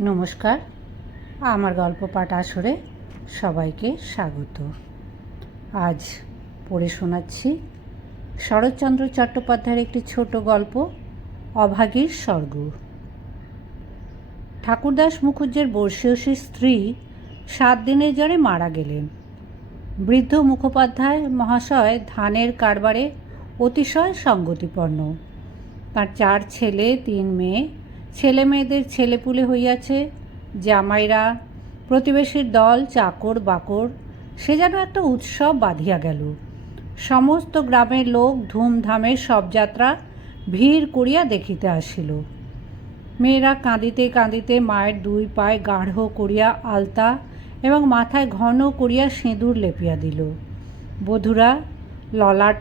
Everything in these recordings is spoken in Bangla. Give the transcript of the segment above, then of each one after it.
নমস্কার, আমার গল্প পাঠ আসরে সবাইকে স্বাগত। আজ পড়ে শোনাচ্ছি শরৎচন্দ্র চট্টোপাধ্যায়ের একটি ছোট গল্প, অভাগীর স্বর্গ। ঠাকুরদাস মুখুজ্জের বর্ষীয়সী স্ত্রী 7 দিনের জ্বরে মারা গেলেন। বৃদ্ধ মুখোপাধ্যায় মহাশয় ধানের কারবারে অতিশয় সঙ্গতিপন্ন। তার 4 ছেলে 3 মেয়ে, ছেলে মেয়েদের ছেলেপুলে হইয়াছে, জামাইরা, প্রতিবেশীর দল, চাকর বাকর, সে যেন একটা উৎসব বাঁধিয়া গেল। সমস্ত গ্রামের লোক ধুমধামের শবযাত্রা ভিড় করিয়া দেখিতে আসিল। মেয়েরা কাঁদিতে কাঁদিতে মায়ের 2 পায়ে গাঢ় করিয়া আলতা এবং মাথায় ঘন করিয়া সিঁদুর লেপিয়া দিল। বধূরা ললাট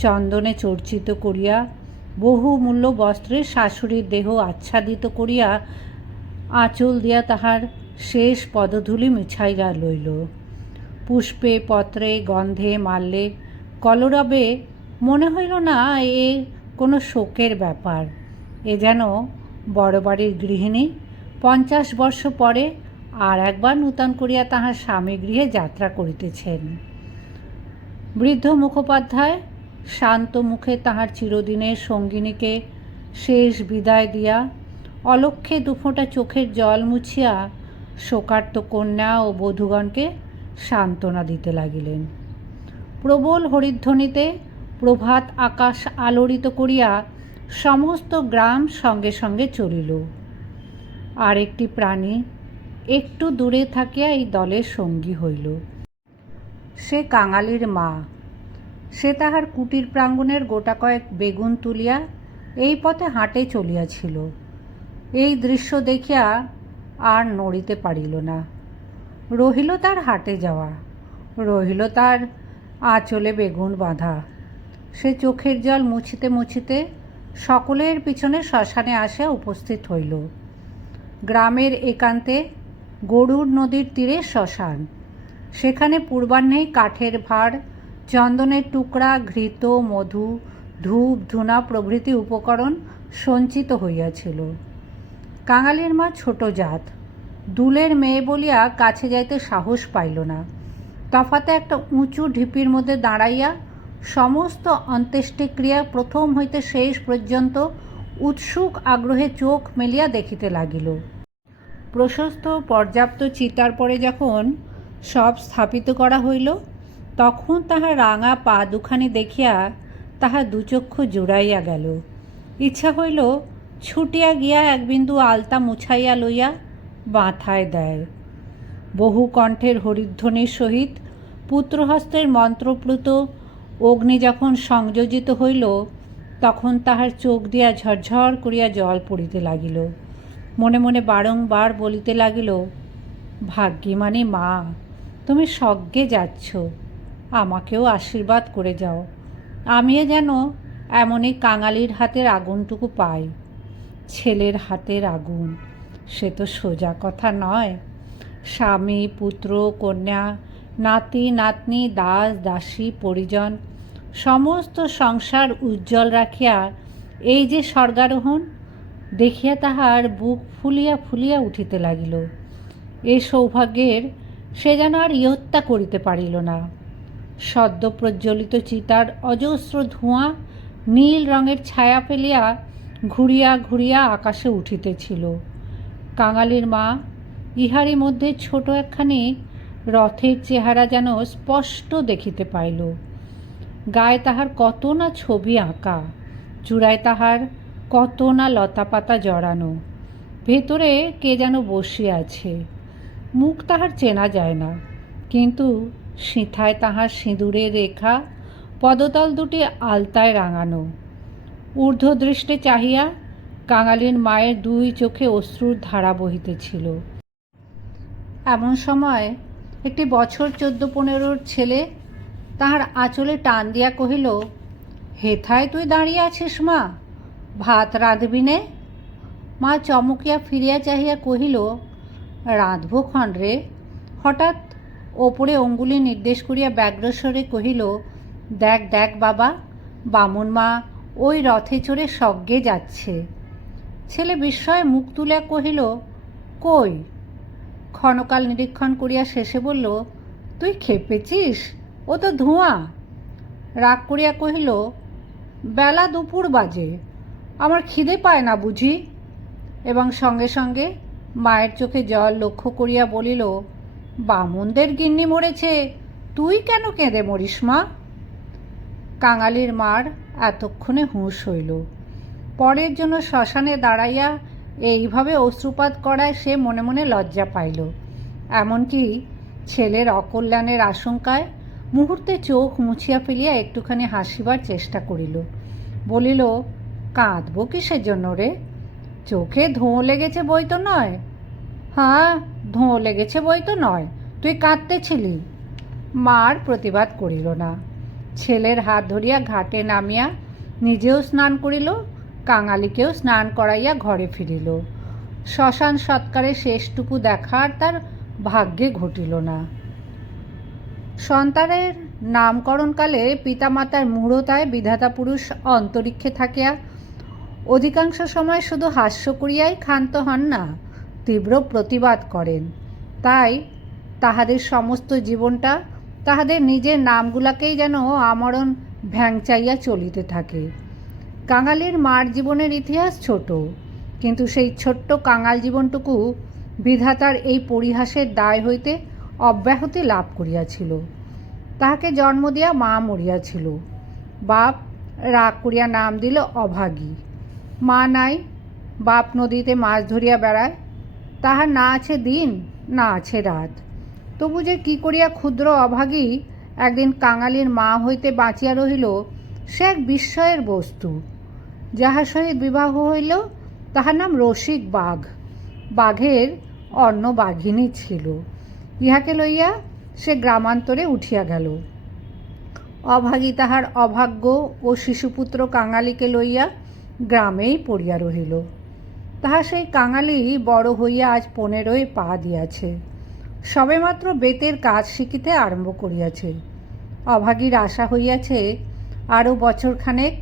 চন্দনে চর্চিত করিয়া বহুমূল্য বস্ত্রে শাশুড়ির দেহ আচ্ছাদিত করিয়া আঁচল দিয়া তাহার শেষ পদধূলি মিছাইয়া লইল। পুষ্পে পত্রে গন্ধে মাল্যে কলরবে মনে হইল না এ কোনো শোকের ব্যাপার। এ যেন বড় বাড়ির গৃহিণী 50 বর্ষ পরে আর একবার নূতন করিয়া তাহার স্বামী গৃহে যাত্রা করিতেছেন। বৃদ্ধ মুখোপাধ্যায় শান্ত মুখে তাহার চিরদিনের সঙ্গিনীকে শেষ বিদায় দিয়া অলক্ষ্যে 2 ফোঁটা চোখের জল মুছিয়া শোকার্ত কন্যা ও বধূগণকে সান্ত্বনা দিতে লাগিলেন। প্রবল হরিধ্বনিতে প্রভাত আকাশ আলোড়িত করিয়া সমস্ত গ্রাম সঙ্গে সঙ্গে চলিল। আর একটি প্রাণী একটু দূরে থাকিয়া এই দলের সঙ্গী হইল। সে কাঙালির মা। সে তাহার কুটির প্রাঙ্গণের গোটা কয়েক বেগুন তুলিয়া এই পথে হাঁটে চলিয়াছিল। এই দৃশ্য দেখিয়া আর নড়িতে পারিল না। রহিল তার হাটে যাওয়া, রহিল তার আঁচলে বেগুন বাঁধা। সে চোখের জল মুছিতে মুছিতে সকলের পিছনে শ্মশানে আসিয়া উপস্থিত হইল। গ্রামের একান্তে গরুর নদীর তীরে শ্মশান। সেখানে পূর্বাহ্নেই কাঠের ভাঁড়, চন্দনের টুকরা, ঘৃত, মধু, ধূপ ধুনা প্রভৃতি উপকরণ সঞ্চিত হইয়াছিল। কাঙালির মা ছোট জাত, দুলের মেয়ে বলিয়া কাছে যাইতে সাহস পাইল না। তফাতে একটা উঁচু ঢিপির মধ্যে দাঁড়াইয়া সমস্ত অন্ত্যেষ্টিক্রিয়া প্রথম হইতে শেষ পর্যন্ত উৎসুক আগ্রহে চোখ মেলিয়া দেখিতে লাগিল। প্রশস্ত পর্যাপ্ত চিতার পরে যখন সব স্থাপিত করা হইল, তখন তাহার রাঙা পা দুখানি দেখিয়া তাহার 2 চক্ষু জুড়াইয়া গেল। ইচ্ছা হইল ছুটিয়া গিয়া 1 বিন্দু আলতা মুছাইয়া লইয়া মাথায় দেয়। বহু কণ্ঠের হরিধ্বনির সহিত পুত্রহস্তের মন্ত্রপ্লুত অগ্নি যখন সংযোজিত হইল, তখন তাহার চোখ দিয়া ঝরঝর করিয়া জল পড়িতে লাগিল। মনে মনে বারংবার বলিতে লাগিল, ভাগ্যিমানী মা, তুমি স্বর্গে যাচ্ছ, আমাকেও আশীর্বাদ করে যাও। আমিও যেন এমনই কাঙালির হাতের আগুনটুকু পাই। ছেলের হাতের আগুন, সে তো সোজা কথা নয়। স্বামী, পুত্র, কন্যা, নাতি নাতনি, দাস দাসী, পরিজন, সমস্ত সংসার উজ্জ্বল রাখিয়া এই যে স্বর্গারোহণ, দেখিয়া তাহার বুক ফুলিয়া ফুলিয়া উঠিতে লাগিল। এ সৌভাগ্যের সে যেন আর ইয়ত্তা করিতে পারিল না। সদ্য প্রজ্বলিত চিতার অজস্র ধোঁয়া নীল রঙের ছায়া ফেলিয়া ঘুরিয়া ঘুরিয়া আকাশে উঠিতেছিল। কাঙালির মা ইহারই মধ্যে ছোট একখানি রথের চেহারা যেন স্পষ্ট দেখিতে পাইল। গায়ে তাহার কত না ছবি আঁকা, চূড়ায় তাহার কত না লতাপাতা জড়ানো। ভেতরে কে যেন বসিয়া আছে। মুখ তাহার চেনা যায় না, কিন্তু সিঁথায় তাহার সিঁদুরের রেখা, পদতল দুটি আলতায় রাঙানো। ঊর্ধ্বদৃষ্টে চাহিয়া কাঙালির মায়ের 2 চোখে অশ্রুর ধারা বহিতেছিল। এমন সময় একটি বছর 14-15 ছেলে তাহার আঁচলে টান দিয়া কহিল, হেথায় তুই দাঁড়িয়ে আছিস মা, ভাত রাঁধবি নে? মা চমকিয়া ফিরিয়া চাহিয়া কহিল, রাঁধব ক্ষণ রে। হঠাৎ ওপরে অঙ্গুলি নির্দেশ করিয়া ব্যগ্রস্বরে কহিল, দেখ দেখ বাবা, বামুন মা ওই রথে চড়ে স্বর্গে যাচ্ছে। ছেলে বিস্ময়ে মুখ তুলিয়া কহিল, কই? ক্ষণকাল নিরীক্ষণ করিয়া শেষে বলল, তুই খেপেছিস, ও তো ধোঁয়া। রাগ করিয়া কহিল, বেলা দুপুর বাজে, আমার খিদে পায় না বুঝি? এবং সঙ্গে সঙ্গে মায়ের চোখে জল লক্ষ্য করিয়া বলিল, বামুনদের গিন্নি মরেছে, তুই কেন কেঁদে মরিস মা? কাঙালির মার এতক্ষণে হুঁশ হইল। পরের জন্য শ্মশানে দাঁড়াইয়া এইভাবে অশ্রুপাত করায় সে মনে মনে লজ্জা পাইল। এমনকি ছেলের অকল্যাণের আশঙ্কায় মুহূর্তে চোখ মুছিয়া ফেলিয়া একটুখানি হাসিবার চেষ্টা করিল। বলিল, কাঁদব কিসের জন্য রে? চোখে ধোঁ লেগেছে বই তো নয়। হ্যাঁ, ধোঁ লেগেছে বই তো নয়, তুই কাঁদতেছিলি। মার প্রতিবাদ করিল না। ছেলের হাত ধরিয়া ঘাটে নামিয়া নিজেও স্নান করিল, কাঙালিকেও স্নান করাইয়া ঘরে ফিরিল। শ্মশান সৎকারে শেষটুকু দেখার তার ভাগ্যে ঘটিল না। সন্তানের নামকরণকালে পিতামাতার মূঢ়তায় বিধাতা পুরুষ অন্তরিক্ষে থাকিয়া অধিকাংশ সময় শুধু হাস্য করিয়াই ক্ষান্ত হন না, তীব্র প্রতিবাদ করেন। তাই তাহাদের সমস্ত জীবনটা তাহাদের নিজের নামগুলাকেই যেন আমরণ ভ্যাংচাইয়া চলিতে থাকে। কাঙালির মার জীবনের ইতিহাস ছোট, কিন্তু সেই ছোট্ট কাঙাল জীবনটুকু বিধাতার এই পরিহাসের দায় হইতে অব্যাহতি লাভ করিয়াছিল। তাহাকে জন্ম দিয়া মা মরিয়াছিল। বাপ রাগ করিয়া নাম দিল অভাগী। মা নাই, বাপ নদীতে মাছ ধরিয়া বেড়ায়। তাহার না আছে দিন, না আছে রাত। তবু যে কী করিয়া ক্ষুদ্র অভাগী একদিন কাঙালির মা হইতে বাঁচিয়া রহিল, সে এক বিস্ময়ের বস্তু। যাহার সহিত বিবাহ হইল তাহার নাম রসিক বাঘ। বাঘের অন্য বাঘিনী ছিল। ইহাকে লইয়া সে গ্রামান্তরে উঠিয়া গেল। অভাগী তাহার অভাগ্য ও শিশুপুত্র কাঙালিকে লইয়া গ্রামেই পড়িয়া রহিল। তাহা সেই কাঙালি বড় হইয়া আজ 15 পা দিয়াছে। সবেমাত্র বেতের কাজ শিখিতে আরম্ভ করিয়াছে। অভাগীর আশা হইয়াছে আরও বছরখানেক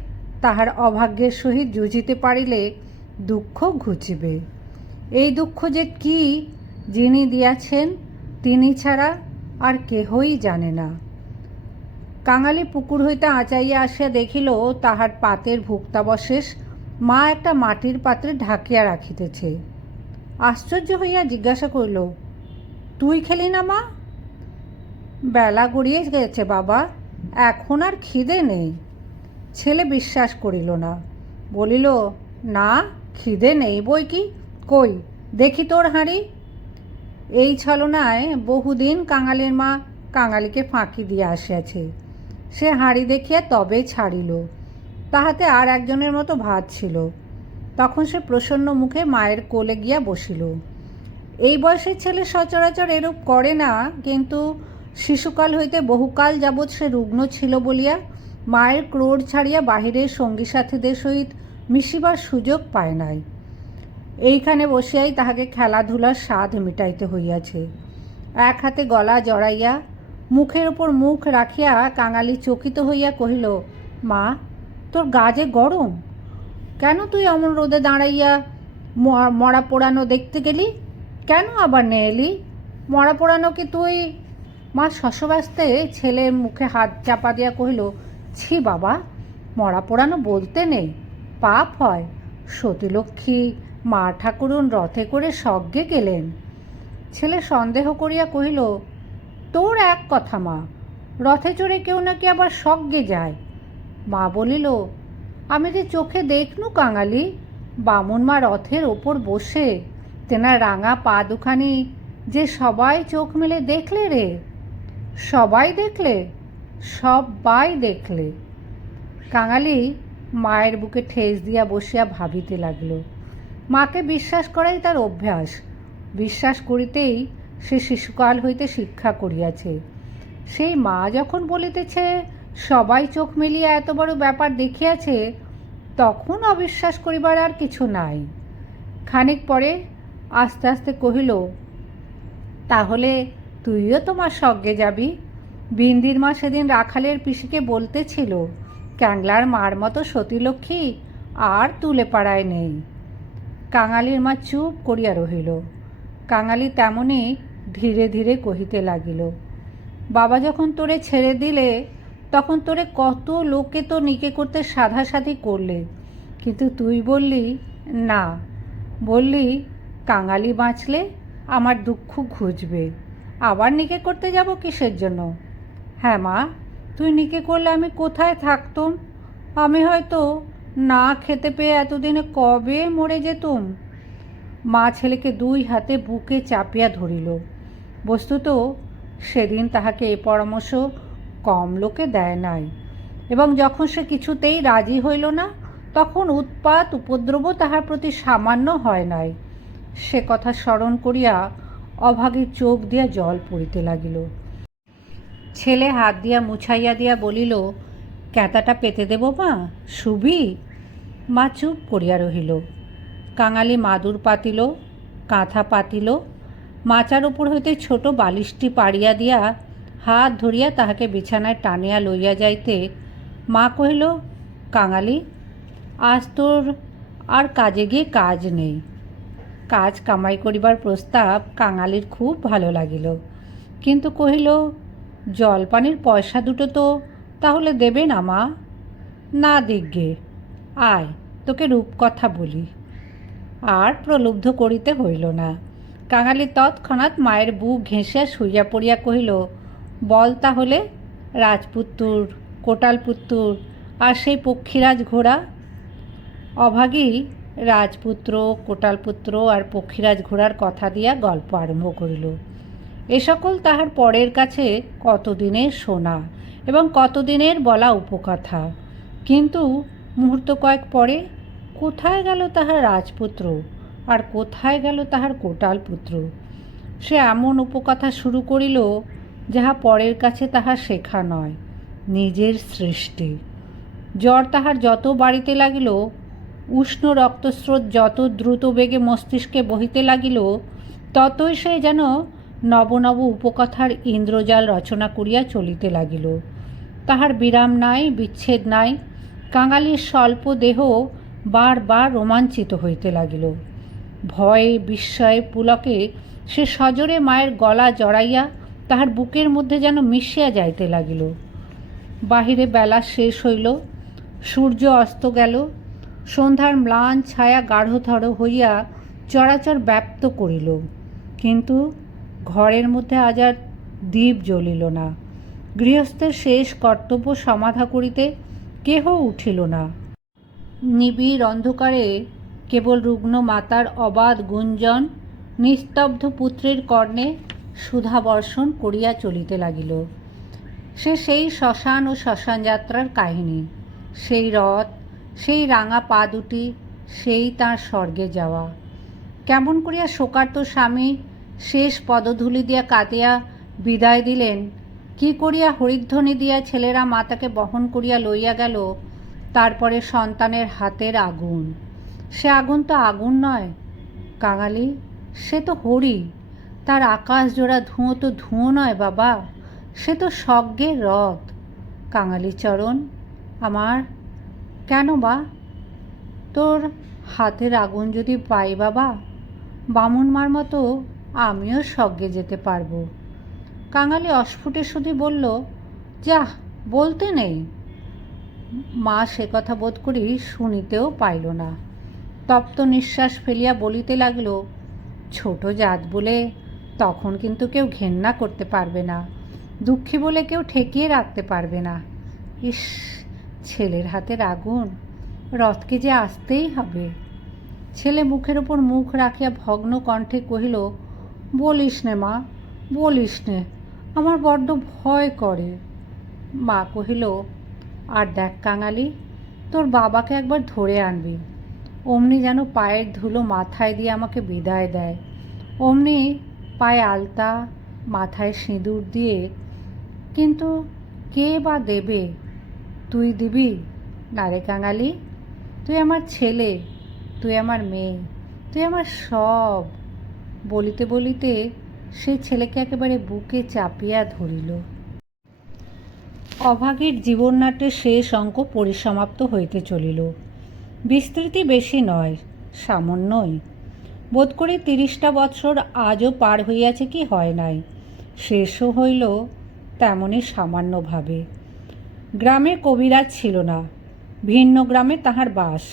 তাহার অভাগ্যের সহিত যুঝিতে পারিলে দুঃখ ঘুচিবে। এই দুঃখ যে কি যিনি দিয়াছেন তিনি ছাড়া আর কেহই জানে না। কাঙালি পুকুর হইতে আঁচাইয়া আসিয়া দেখিল তাহার পাতের ভুক্তাবশেষ মা একটা মাটির পাত্রে ঢাকিয়া রাখিতেছে। আশ্চর্য হইয়া জিজ্ঞাসা করিল, তুই খেলি না মা? বেলা গড়িয়ে গেছে বাবা, এখন আর খিদে নেই। ছেলে বিশ্বাস করিল না, বলিল, না খিদে নেই বই কি, কই দেখি তোর হাঁড়ি। এই ছলনায় বহুদিন কাঙালির মা কাঙালিকে ফাঁকি দিয়া আসিয়াছে। সে হাঁড়ি দেখিয়া তবে ছাড়িল। তাহাতে আর একজনের মতো ভাত ছিল। তখন সে প্রসন্ন মুখে মায়ের কোলে গিয়া বসিল। এই বয়সের ছেলে সচরাচর এরূপ করে না, কিন্তু শিশুকাল হইতে বহুকাল যাবৎ সে রুগ্ন ছিল বলিয়া মায়ের ক্রোড় ছাড়িয়া বাহিরের সঙ্গী সাথীদের সহিত মিশিবার সুযোগ পায় নাই। এইখানে বসিয়াই তাহাকে খেলাধুলার স্বাদ মিটাইতে হইয়াছে। এক হাতে গলা জড়াইয়া মুখের উপর মুখ রাখিয়া কাঙালি চকিত হইয়া কহিল, মা তোর গা যে গরম, কেন তুই অমন রোদে দাঁড়াইয়া মরা পোড়ানো দেখতে গেলি? কেন আবার নে এলি? মরা পোড়ানো কি তুই? মা শশব্যস্তে ছেলের মুখে হাত চাপা দিয়া কহিল, ছি বাবা, মরা পোড়ানো বলতে নেই, পাপ হয়। সতীলক্ষ্মী মা ঠাকুরুন রথে করে স্বর্গে গেলেন। ছেলে সন্দেহ করিয়া কহিল, তোর এক কথা মা, রথে চড়ে কেউ নাকি আবার স্বর্গে যায়। মা বলিল, আমি যে চোখে দেখনু কাঙালি, বামুন মা রথের ওপর বসে তেনার রাঙা পা দুখানি যে সবাই চোখ মেলে দেখলে রে। সবাই দেখলে? সবাই দেখলে। কাঙালি মায়ের বুকে ঠেস দিয়া বসিয়া ভাবিতে লাগল। মাকে বিশ্বাস করাই তার অভ্যাস। বিশ্বাস করিতেই সে শিশুকাল হইতে শিক্ষা করিয়াছে। সেই মা যখন বলিতেছে সবাই চোখ মেলিয়া এত বড় ব্যাপার দেখিয়াছে, তখন অবিশ্বাস করিবার আর কিছু নাই। খানিক পরে আস্তে আস্তে কহিল, তাহলে তুইও তোমার স্বর্গে যাবি? বিন্দির মা সেদিন রাখালের পিসিকে বলতেছিল, ক্যাংলার মার মতো সতীলক্ষ্মী আর তুলে পাড়ায় নেই। কাঙালির মা চুপ করিয়া রহিল। কাঙালি তেমনি ধীরে ধীরে কহিতে লাগিল, বাবা যখন তোরে ছেড়ে দিলে তখন তোরে কত লোকে তো নিকে করতে সাধাসাধি করলে, কিন্তু তুই বললি না, বললি কাঙালি বাঁচলে আমার দুঃখ ঘুচবে, আবার নিকে করতে যাব কিসের জন্য? হ্যাঁ মা, তুই নিকে করলে আমি কোথায় থাকতুম? আমি হয়তো না খেতে পেয়ে এতদিনে কবে মরে যেতুম। মা ছেলেকে দুই হাতে বুকে চাপিয়া ধরিল। বস্তুত সেদিন তাহাকে এ পরামর্শ কম লোকে দেয় নাই, এবং যখন সে কিছুতেই রাজি হইল না তখন উৎপাত উপদ্রব তাহার প্রতি সামান্য হয় নাই। সে কথা স্মরণ করিয়া অভাগীর চোখ দিয়া জল পড়িতে লাগিল। ছেলে হাত দিয়া মুছাইয়া দিয়া বলিল, ক্যাঁতাটা পেতে দেব মা, শুবি? মা চুপ করিয়া রহিল। কাঙালি মাদুর পাতিল, কাঁথা পাতিল, মাচার উপর হইতে ছোট বালিশটি পাড়িয়া দিয়া হাত ধরিয়া তাহাকে বিছানায় টানিয়া লইয়া যাইতে মা কহিল, কাঙালি, আজ তোর আর কাজে গিয়ে কাজ নেই। কাজ কামাই করিবার প্রস্তাব কাঙালির খুব ভালো লাগিল, কিন্তু কহিল, জলপানির পয়সা দুটো তো তাহলে দেবে না মা? না দিগ্গে, আয় তোকে রূপকথা বলি। আর প্রলুব্ধ করিতে হইল না। কাঙালি তৎক্ষণাৎ মায়ের বুক ঘেঁষিয়া শুইয়া পড়িয়া কহিল, বল তাহলে, রাজপুত্তুর, কোটালপুত্তুর আর সেই পক্ষীরাজ ঘোড়া? অভাগী রাজপুত্র, কোটালপুত্র আর পক্ষীরাজ ঘোড়ার কথা দিয়া গল্প আরম্ভ করিল। এ সকল তাহার পরের কাছে কতদিনের শোনা এবং কতদিনের বলা উপকথা, কিন্তু মুহূর্ত কয়েক পরে কোথায় গেল তাহার রাজপুত্র আর কোথায় গেল তাহার কোটালপুত্র? সে এমন উপকথা শুরু করিল যাহা পরের কাছে তাহার শেখা নয়, নিজের সৃষ্টি। জ্বর তাহার যত বাড়িতে লাগিল, উষ্ণ রক্তস্রোত যত দ্রুত বেগে মস্তিষ্কে বহিতে লাগিল, ততই সে যেন নব নব উপকথার ইন্দ্রজাল রচনা করিয়া চলিতে লাগিল। তাহার বিরাম নাই, বিচ্ছেদ নাই। কাঙালির স্বল্প দেহ বারবার রোমাঞ্চিত হইতে লাগিল। ভয়ে বিস্ময়ে পুলকে সে সজোরে মায়ের গলা জড়াইয়া তাহার বুকের মধ্যে যেন মিশিয়া যাইতে লাগিল। বাহিরে বেলা শেষ হইল, সূর্য অস্ত গেল, সন্ধ্যার ম্লান ছায়া গাঢ়তর হইয়া চরাচর ব্যাপ্ত করিল, কিন্তু ঘরের মধ্যে আজ আর দীপ জ্বলিল না। গৃহস্থের শেষ কর্তব্য সমাধা করিতে কেহ উঠিল না। নিবিড় অন্ধকারে কেবল রুগ্ন মাতার অবাধ গুঞ্জন নিস্তব্ধ পুত্রের কর্ণে সুধাবর্ষণ করিয়া চলিতে লাগিল। সেই শ্মশান ও শ্মশান যাত্রার কাহিনী, সেই রথ, সেই রাঙা পা দুটি, সেই তাঁর স্বর্গে যাওয়া। কেমন করিয়া শোকার্ত স্বামী শেষ পদধূলি দিয়া কাঁদিয়া বিদায় দিলেন, কি করিয়া হরিধ্বনি দিয়া ছেলেরা মাতাকে বহন করিয়া লইয়া গেল। তারপরে সন্তানের হাতের আগুন, সে আগুন তো আগুন নয় কাঙালি, সে তো হরি। তার আকাশ জোড়া ধুঁয়ো তো ধুঁয়ো নয় বাবা, সে তো স্বর্গের রথ। কাঙালি চরণ আমার, কেন বা? তোর হাতের আগুন যদি পাই বাবা, বামুন মার মতো আমিও স্বর্গে যেতে পারবো। কাঙালি অস্ফুটে শুধু বলল, যাহ, বলতে নেই। মা সে কথা বোধ করি শুনিতেও পাইল না। তপ্ত নিঃশ্বাস ফেলিয়া বলিতে লাগল, ছোট জাত বলে তখন কিন্তু কেউ ঘেন্না করতে পারবে না, দুঃখী বলে কেউ ঠেকিয়ে রাখতে পারবে না। ইস, ছেলের হাতের আগুন, রথকে যে আসতেই হবে। ছেলে মুখের ওপর মুখ রাখিয়া ভগ্ন কণ্ঠে কহিল, বলিস নে মা, বলিস নে, আমার বড্ড ভয় করে। মা কহিল, আর দেখ কাঙালি, তোর বাবাকে একবার ধরে আনবি, অমনি যেন পায়ের ধুলো মাথায় দিয়ে আমাকে বিদায় দেয়, অমনি পায়ে আলতা, মাথায় সিঁদুর দিয়ে। কিন্তু কে বা দেবে? তুই দিবি না রে কাঙালি? তুই আমার ছেলে, তুই আমার মেয়ে, তুই আমার সব। বলিতে বলিতে সেই ছেলেকে একেবারে বুকে চাপিয়া ধরিল। অভাগীর জীবননাট্যের শেষ অঙ্ক পরিসমাপ্ত হইতে চলিল। বিস্তৃতি বেশি নয়, সামান্যই। বোধ করি 30টা বৎসর আজও পার হইয়াছে কি হয় নাই, শেষও হইল তেমনই সামান্যভাবে। গ্রামে কবিরাজ ছিল না, ভিন্ন গ্রামে তাহার বাস।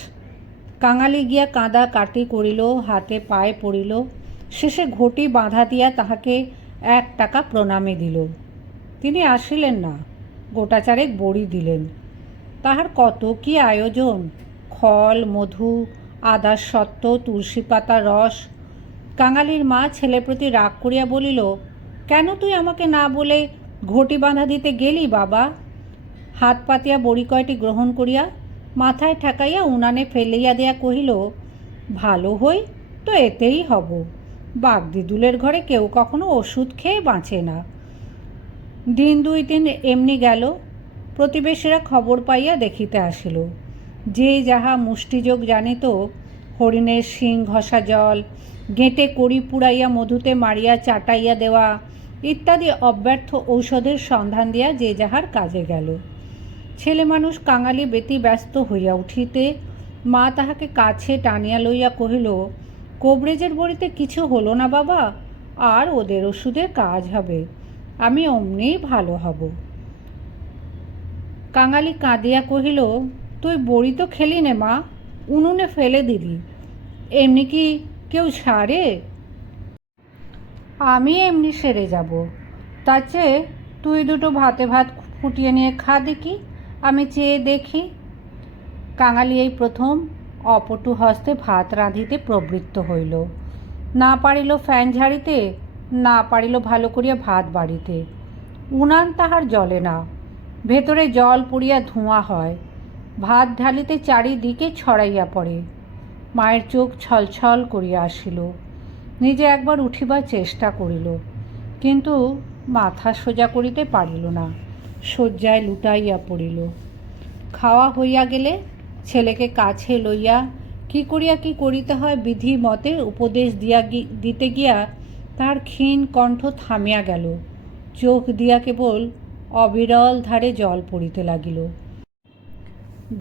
কাঙালি গিয়া কাঁদা কাটি করিল, হাতে পায়ে পড়িল, শেষে ঘটি বাঁধা দিয়া তাহাকে 1 টাকা প্রণামে দিল। তিনি আসিলেন না, গোটাচারেক বড়ি দিলেন। তাহার কত কি আয়োজন, খল, মধু, আদার সত্ত্ব, তুলসী পাতার রস। কাঙালির মা ছেলের প্রতি রাগ করিয়া বলিল, কেন তুই আমাকে না বলে ঘটি বাঁধা দিতে গেলি বাবা? হাত পাতিয়া বড়ি কয়টি গ্রহণ করিয়া মাথায় ঠেকাইয়া উনানে ফেলিয়া দেয়া কহিল, ভালো হই তো এতেই হব। বাগদিদুলের ঘরে কেউ কখনো ওষুধ খেয়ে বাঁচে না। দিন 2-3 এমনি গেল। প্রতিবেশীরা খবর পাইয়া দেখিতে আসিল। যে যাহা মুষ্টিযোগ জানিত, হরিণের শিং ঘষা জল, গেঁটে কড়ি পুড়াইয়া মধুতে মারিয়া চাটাইয়া দেওয়া ইত্যাদি অব্যর্থ ঔষধের সন্ধান দিয়া যে যাহার কাজে গেল। ছেলে মানুষ কাঙালি বেতি ব্যস্ত হইয়া উঠিতে মা তাহাকে কাছে টানিয়া লইয়া কহিল, কবরেজের বড়িতে কিছু হলো না বাবা, আর ওদের ওষুধে কাজ হবে, আমি অমনি ভালো হব। কাঙালি কাঁদিয়া কহিল, তুই বড়ি তো খেলি নে মা, উনুনে ফেলে দিলি, এমনি কি কেউ সারে? আমি এমনি সেরে যাব, তার চেয়ে তুই দুটো ভাতে ভাত ফুটিয়ে নিয়ে খা দেখি, আমি চেয়ে দেখি। কাঙালি এই প্রথম অপটু হস্তে ভাত রাঁধিতে প্রবৃত্ত হইল। না পারিল ফ্যান ঝাড়িতে, না পারিল ভালো করিয়া ভাত বাড়িতে। উনান তাহার জ্বলে না, ভেতরে জল পড়িয়া ধোঁয়া হয়, ভাত ঢালিতে চারিদিকে ছড়াইয়া পড়ে। মায়ের চোখ ছলছল করিয়া আসিল। নিজে একবার উঠিবার চেষ্টা করিল, কিন্তু মাথা সোজা করিতে পারিল না, শয্যায় লুটাইয়া পড়িল। খাওয়া হইয়া গেলে ছেলেকে কাছে লইয়া কি করিয়া কি করিতে হয় বিধি মতে উপদেশ দিতে গিয়া তার ক্ষীণ কণ্ঠ থামিয়া গেল, চোখ দিয়া কেবল অবিরল ধারে জল পড়িতে লাগিল।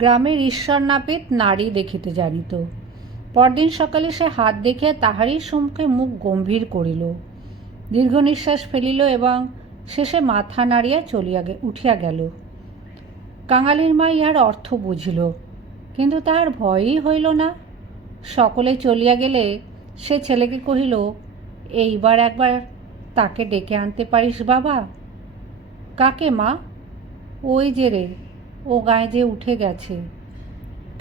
গ্রামের ঈশ্বর নাপিত নারী দেখিতে জানিত। পরদিন সকালে সে হাত দেখিয়া তাহারই সম্মুখে মুখ গম্ভীর করিল, দীর্ঘ নিঃশ্বাস ফেলিল এবং শেষে মাথা নাড়িয়া উঠিয়া গেল। কাঙালির মা ইহার অর্থ বুঝিল, কিন্তু তাহার ভয়ই হইল না। সকলে চলিয়া গেলে সে ছেলেকে কহিল, এইবার একবার তাকে ডেকে আনতে পারিস বাবা? কাকে মা? ওই যে রে, ও গায়ে যে উঠে গেছে।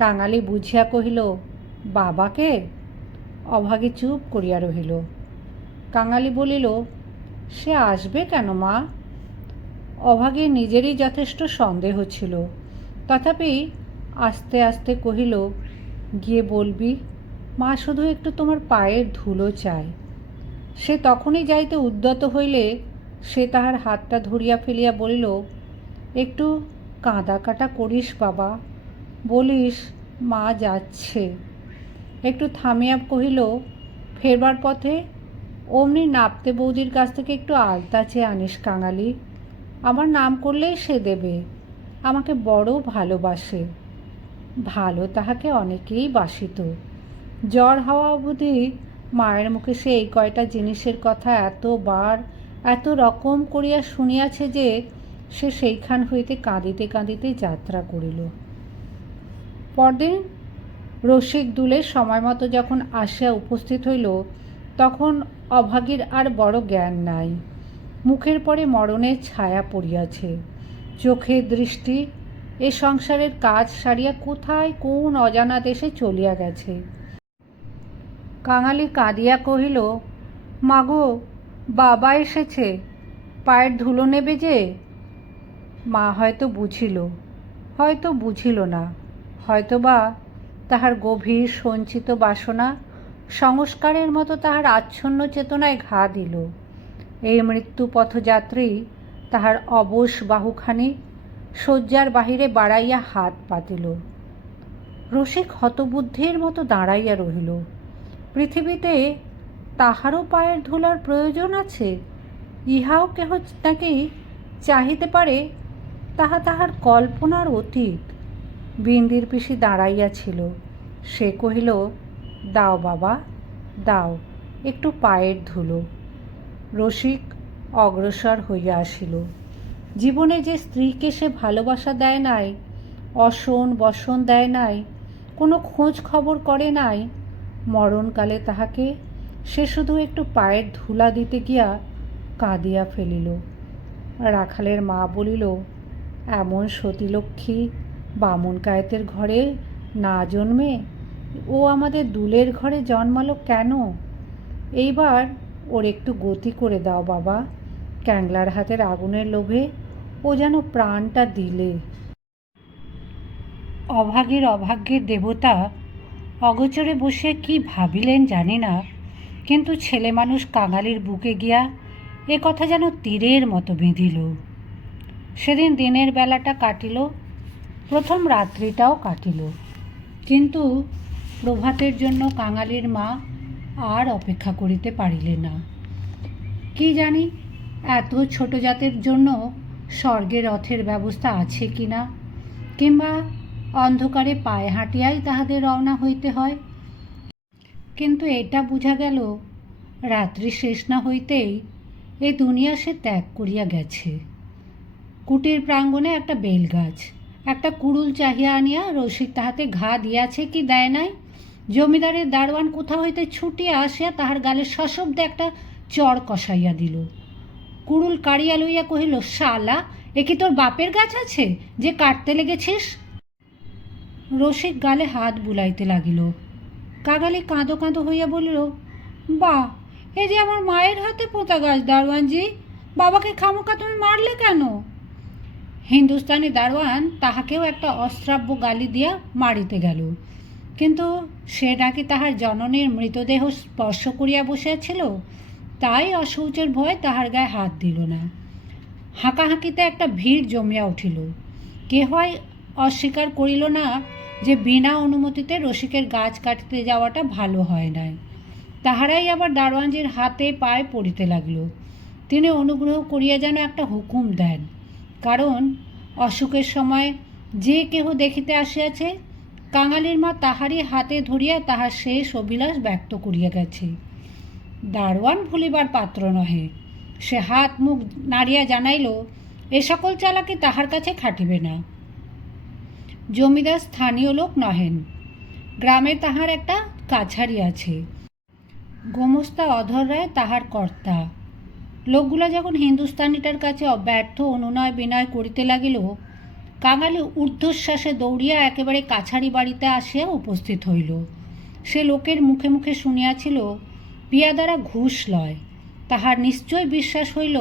কাঙালি বুঝিয়া কহিল, বাবাকে? অভাগী চুপ করিয়া রহিল। কাঙালি বলিল, সে আসবে কেন মা? অভাগীর নিজেরই যথেষ্ট সন্দেহ ছিল, তথাপি আস্তে আস্তে কহিল, গিয়ে বলবি মা শুধু একটু তোমার পায়ের ধুলো চায়। সে তখনই যাইতে উদ্যত হইলে সে তাহার হাতটা ধরিয়া ফেলিয়া বলিল, একটু কাঁদা কাটা করিস বাবা, বলিস মা যাচ্ছে। একটু থামিয়া কহিল, ফেরবার পথে অমনি নাপতে বৌদির কাছ থেকে একটু আলতা চেয়ে আনিস কাঙালি, আমার নাম করলেই সে দেবে, আমাকে বড় ভালোবাসে। ভালো তাহাকে অনেকেই বাসিত। জ্বর হওয়া অবধি মায়ের মুখে সে এই কয়টা জিনিসের কথা এতবার এত রকম করিয়া শুনিয়াছে যে সে সেইখান হইতে কাঁদিতে কাঁদিতে যাত্রা করিল। পরদিন রসিক দুলের সময় মতো যখন আসিয়া উপস্থিত হইল, তখন অভাগীর আর বড় জ্ঞান নাই। মুখের পরে মরণের ছায়া পড়িয়াছে, চোখের দৃষ্টি এ সংসারের কাজ সারিয়া কোথায় কোন অজানা দেশে চলিয়া গেছে। কাঙালি কাঁদিয়া কহিল, মাগো, বাবা এসেছে, পায়ের ধুলো নেবে যে। মা হয়তো বুঝিল, হয়তো বুঝিল না, হয়তো বা তাহার গভীর সঞ্চিত বাসনা সংস্কারের মতো তাহার আচ্ছন্ন চেতনায় ঘা দিল। এই মৃত্যু পথযাত্রী তাহার অবশ বাহুখানি শয্যার বাহিরে বাড়াইয়া হাত পাতিল। রসিক হতবুদ্ধির মতো দাঁড়াইয়া রহিল। পৃথিবীতে তাহারও পায়ের ধুলার প্রয়োজন আছে, ইহাও কেহ নাকি চাহিতে পারে, তাহা তাহার কল্পনার অতীত। বিন্দির পিসি দাঁড়াইয়া ছিল, সে কহিল, দাও বাবা। দাও একটু পায়ের ধুলো। রসিক অগ্রসর হইয়া আসিল। জীবনে যে স্ত্রীকে সে ভালোবাসা দেয় নাই, অশন বসন দেয় নাই, কোনো খোঁজ খবর করে নাই, মরণকালে তাহাকে সে শুধু একটু পায়ের ধুলা দিতে গিয়া কাঁদিয়া ফেলিল। রাখালের মা বলিল, এমন সতীলক্ষ্মী বামুন কায়েতের ঘরে না জন্মে ও আমাদের দুলের ঘরে জন্মালো কেন? এইবার ওর একটু গতি করে দাও বাবা, ক্যাংলার হাতের আগুনের লোভে ও যেন প্রাণটা দিলে। অভাগীর অভাগ্যের দেবতা অগোচরে বসে কি ভাবিলেন জানি না, কিন্তু ছেলে মানুষ কাঙালির বুকে গিয়া এ কথা যেন তীরের মতো বেঁধিল। সেদিন দিনের বেলাটা কাটিল, প্রথম রাত্রিটাও কাটিল, কিন্তু প্রভাতের জন্য কাঙালির মা আর অপেক্ষা করিতে পারিলে না। কি জানি এত ছোট জাতের জন্য স্বর্গের রথের ব্যবস্থা আছে কি না, কিংবা অন্ধকারে পায়ে হাঁটিয়াই তাহাদের রওনা হইতে হয়। কিন্তু এটা বোঝা গেল রাত্রি শেষ না হইতেই এই দুনিয়া সে ত্যাগ করিয়া গেছে। কুটির প্রাঙ্গণে একটা বেলগাছ, একটা কুড়ুল চাহিয়া আনিয়া রসিক তাহাতে ঘা দিয়াছে কি দেয় নাই, জমিদারের দারোয়ান কোথা হইতে ছুটিয়া আসিয়া তাহার গালে সশব্দে একটা চর কষাইয়া দিল। কুড়ুল কাড়িয়া লইয়া কহিল, শালা, এ কি তোর বাপের গাছ আছে যে কাটতে লেগেছিস? রসিক গালে হাত বুলাইতে লাগিল। কাঙালি কাঁদো কাঁদো হইয়া বলিল, বাহ, এ যে আমার মায়ের হাতে পোঁতা গাছ দারোয়ানজি, বাবাকে খামোকা তুমি মারলে কেন? হিন্দুস্তানি দারোয়ান তাহাকেও একটা অশ্রাব্য গালি দিয়া মারিতে গেল, কিন্তু সে নাকি তাহার জননীর মৃতদেহ স্পর্শ করিয়া বসিয়াছিল, তাই অশৌচের ভয় তাহার গায়ে হাত দিল না। হাঁকাহাঁকিতে একটা ভিড় জমিয়া উঠিল। কেহই অস্বীকার করিল না যে বিনা অনুমতিতে রসিকের গাছ কাটিতে যাওয়াটা ভালো হয় নাই। তাহারাই আবার দারোয়ানজির হাতে পায়ে পড়িতে লাগল। তিনি অনুগ্রহ করিয়া যেন একটা হুকুম দেন, কারণ অসুখের সময় যে কেহ দেখিতে আসিয়াছে, কাঙালির মা তাহারই হাতে ধরিয়া তাহার শেষ অভিলাষ ব্যক্ত করিয়া গেছে। দারোয়ান ভুলিবার পাত্র নহে। সে হাত মুখ নাড়িয়া জানাইল, এ সকল চালাকি তাহার কাছে খাটিবে না। জমিদার স্থানীয় লোক নহেন, গ্রামে তাহার একটা কাছারি আছে, গোমস্তা অধর রায় তাহার কর্তা। লোকগুলা যখন হিন্দুস্তানিটার কাছে ব্যর্থ অনুনয় বিনয় করিতে লাগিল, কাঙালি ঊর্ধ্বশ্বাসে দৌড়িয়া একেবারে কাছারি বাড়িতে আসিয়া উপস্থিত হইল। সে লোকের মুখে মুখে শুনিয়াছিল পিয়াদারা ঘুষ লয়। তাহার নিশ্চয় বিশ্বাস হইল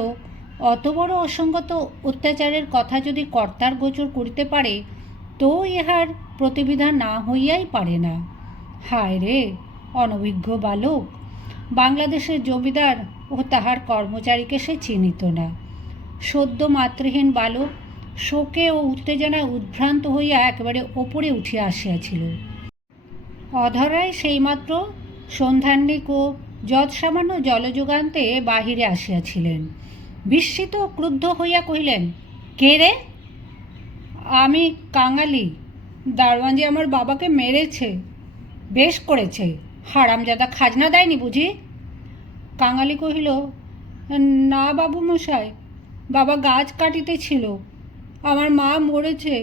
অত বড় অসঙ্গত অত্যাচারের কথা যদি কর্তার গোচর করিতে পারে, তো ইহার প্রতিবিধান না হইয়াই পারে না। হায় রে, অনভিজ্ঞ বালক! বাংলাদেশের জমিদার ও তাহার কর্মচারীকে সে চিনিত না। সদ্য মাতৃহীন বালক শোকে ও উত্তেজনায় উদ্ভ্রান্ত হইয়া একেবারে ওপরে উঠিয়া আসিয়াছিল। অধরাই সেইমাত্র সন্ধ্যাহ্নিক ও যৎসামান্য জলযোগান্তে বাহিরে আসিয়াছিলেন। বিস্মিত ও ক্রুদ্ধ হইয়া কহিলেন, কে রে? আমি কাঙালি। দারোয়ানজি আমার বাবাকে মেরেছে। বেশ করেছে, হারামজাদা খাজনা দেয়নি বুঝি? কাঙালি কহিল, না বাবু মশাই, বাবা গাছ কাটিতেছিল, আমার মা মরেছে।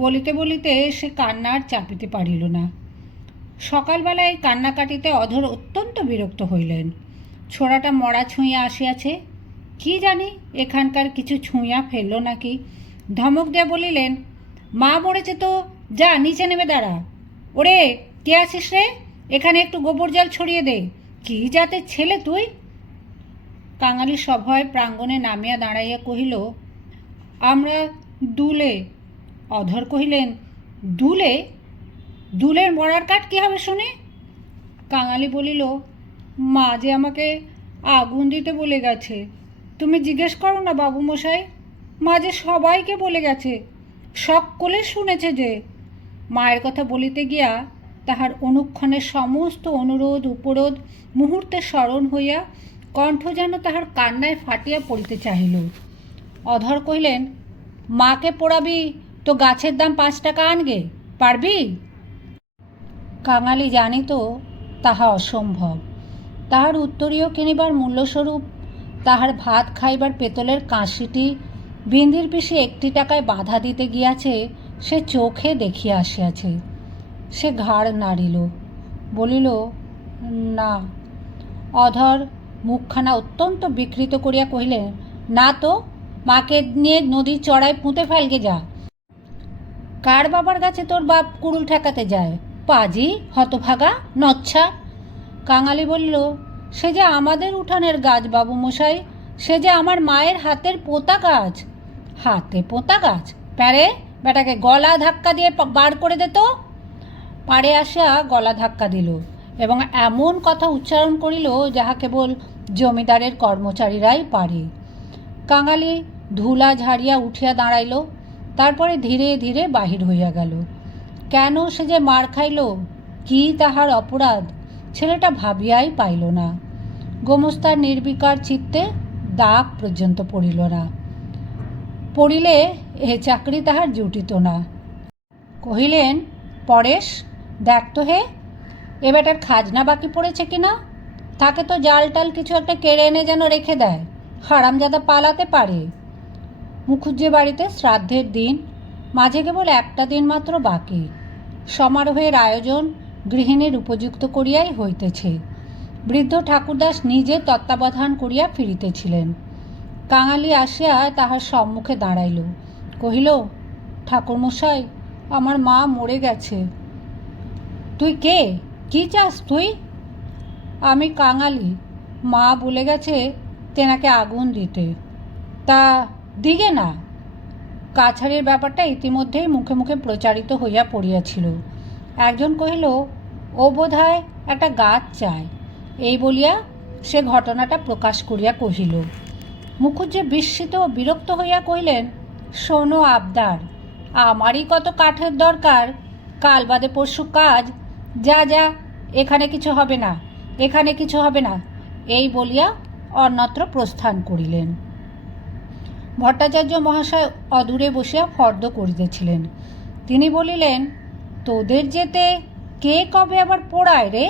বলিতে বলিতে সে কান্নার চাপিতে পারিল না। সকালবেলায় কান্না কাটিতে অধর অত্যন্ত বিরক্ত হইলেন। ছোড়াটা মরা ছুঁইয়া আসিয়াছে, কি জানি এখানকার কিছু ছুঁইয়া ফেলল নাকি। ধমক দিয়ে বলিলেন, মা মরেছে তো যা নিচে নেমে দাঁড়া। ওরে, কে আছিস রে? এখানে একটু গোবর জল ছড়িয়ে দে। কি জাতের ছেলে তুই? কাঙালি সভয় প্রাঙ্গণে নামিয়া দাঁড়াইয়া কহিল, আমরা দুলে। অধর কহিলেন, দুলে? দুলের মরার কাঠ কী হবে শুনে? কাঙালি বলিল, মা যে আমাকে আগুন দিতে বলে গেছে। তুমি জিজ্ঞেস করো না বাবু মশাই, মা যে সবাইকে বলে গেছে, সকলে শুনেছে যে। মায়ের কথা বলিতে গিয়া তাহার অনুক্ষণের সমস্ত অনুরোধ উপরোধ মুহূর্তে স্মরণ হইয়া কণ্ঠ যেন তাহার কান্নায় ফাটিয়া পড়িতে চাহিল। অধর কহিলেন, মাকে পোড়াবি তো গাছের দাম 5 টাকা আনগে, পারবি? কাঙালি জানিত তাহা অসম্ভব। তাহার উত্তরীয় কিনিবার মূল্যস্বরূপ তাহার ভাত খাইবার পেতলের কাঁসিটি বিন্দির পিসে 1 টাকায় বাধা দিতে গিয়াছে সে চোখে দেখিয়া আসিয়াছে। সে ঘাড় নাড়িল, বলিল, না। অধর মুখখানা অত্যন্ত বিকৃত করিয়া কহিলেন, না তো, মাকে নিয়ে নদীর চড়ায় পুঁতে ফেলকে যা। কার বাবার কাছে তোর বাপ কুড়ুল ঠেকাতে যায়? পাজি, হতভাগা, নচ্ছা। কাঙালি বলল, সে যে আমাদের উঠানের গাছ বাবু মশাই, সে যে আমার মায়ের হাতের পোঁতা গাছ। হাতে পোঁতা গাছ? প্যারে, বেটাকে গলা ধাক্কা দিয়ে বার করে দে তো। পাড়ে আসিয়া গলা ধাক্কা দিল এবং এমন কথা উচ্চারণ করিল যাহা কেবল জমিদারের কর্মচারীরাই পারে। কাঙালি ধুলা ঝাড়িয়া উঠিয়া দাঁড়াইল, তারপরে ধীরে ধীরে বাহির হইয়া গেল। কেন সে যে মার খাইল, কি তাহার অপরাধ, ছেলেটা ভাবিয়াই পাইল না। গোমস্তার নির্বিকার চিত্তে দাগ পর্যন্ত পড়িল না। পড়িলে এ চাকরি তাহার জুটিত না। কহিলেন, পরেশ, দেখ তো হে, এ বেটার খাজনা বাকি পড়েছে কিনা। তাকে তো জাল টাল কিছু একটা কেড়ে এনে যেন রেখে দেয়, হারামজাদা পালাতে পারে। মুখুজ্জে বাড়িতে শ্রাদ্ধের দিন, মাঝে কেবল একটা দিন মাত্র বাকি। সমারোহের আয়োজন গৃহিণীর উপযুক্ত করিয়াই হইতেছে। বৃদ্ধ ঠাকুরদাস নিজে তত্ত্বাবধান করিয়া ফিরিতেছিলেন। কাঙালি আসিয়া তাহার সম্মুখে দাঁড়াইল, কহিল, ঠাকুরমশাই, আমার মা মরে গেছে। তুই কে? কি চাস তুই? আমি কাঙালি। মা বলে গেছে তেনাকে আগুন দিতে। তা দিগে না। কাছারির ব্যাপারটা ইতিমধ্যেই মুখে মুখে প্রচারিত হইয়া পড়িয়াছিল। একজন কহিল, ও বোধহয় একটা গাছ চায়। এই বলিয়া সে ঘটনাটা প্রকাশ করিয়া কহিল। মুখুজ্জে বিস্মিত ও বিরক্ত হইয়া কহিলেন, শোনো আবদার, আমারই কত কাঠের দরকার, কাল বাদে পরশু কাজ, যা যা, এখানে কিছু হবে না, এখানে কিছু হবে না, এই বলিয়া অন্যত্র প্রস্থান করিলেন। ভট্টাচার্য মহাশয় অদূরে বসিয়া ফর্দ করিতেছিলেন। তিনি বলিলেন, তোদের যেতে কে কবে আবার পোড়ায় রে?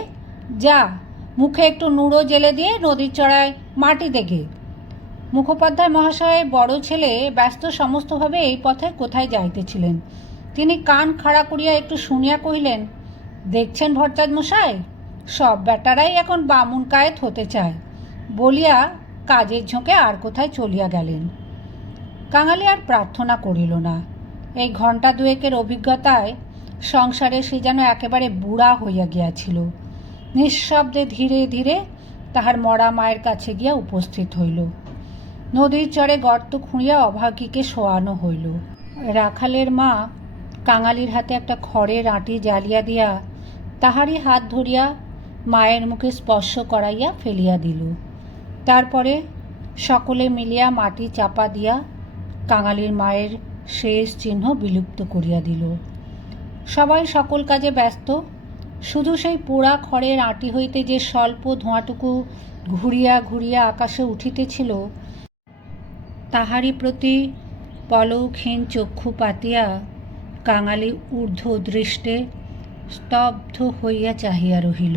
যা, মুখে একটু নুড়ো জেলে দিয়ে নদীর চড়ায় মাটি দেগে। মুখোপাধ্যায় মহাশয়ের বড় ছেলে ব্যস্ত সমস্তভাবে এই পথে কোথায় যাইতেছিলেন। তিনি কান খাড়া করিয়া একটু শুনিয়া কহিলেন, দেখছেন ভট্টাচার্য মশাই, সব বেটারাই এখন বামুন কায়েত হতে চায়, বলিয়া কাজের ঝোঁকে আর কোথায় চলিয়া গেলেন। কাঙালি আর প্রার্থনা করিল না। এই ঘণ্টা দুয়েকের অভিজ্ঞতায় সংসারে সে যেন একেবারে বুড়া হইয়া গিয়াছিল। নিঃশব্দে ধীরে ধীরে তাহার মরা মায়ের কাছে গিয়া উপস্থিত হইল। নদীর চরে গর্ত খুঁড়িয়া অভাগীকে শোয়ানো হইল। রাখালের মা কাঙালির হাতে একটা খড়ের আঁটি জ্বালিয়া দিয়া তাহারই হাত ধরিয়া মায়ের মুখে স্পর্শ করাইয়া ফেলিয়া দিল। তারপরে সকলে মিলিয়া মাটি চাপা দিয়া কাঙালির মায়ের শেষ চিহ্ন বিলুপ্ত করিয়া দিল। সবাই সকল কাজে ব্যস্ত। শুধু সেই পোড়া খড়ের আঁটি হইতে যে স্বল্প ধোঁয়াটুকু ঘুরিয়া ঘুরিয়া আকাশে উঠিতেছিল, তাহারই প্রতি পলকহীন চক্ষু পাতিয়া কাঙালি ঊর্ধ্ব দৃষ্টে স্তব্ধ হইয়া চাহিয়া রহিল।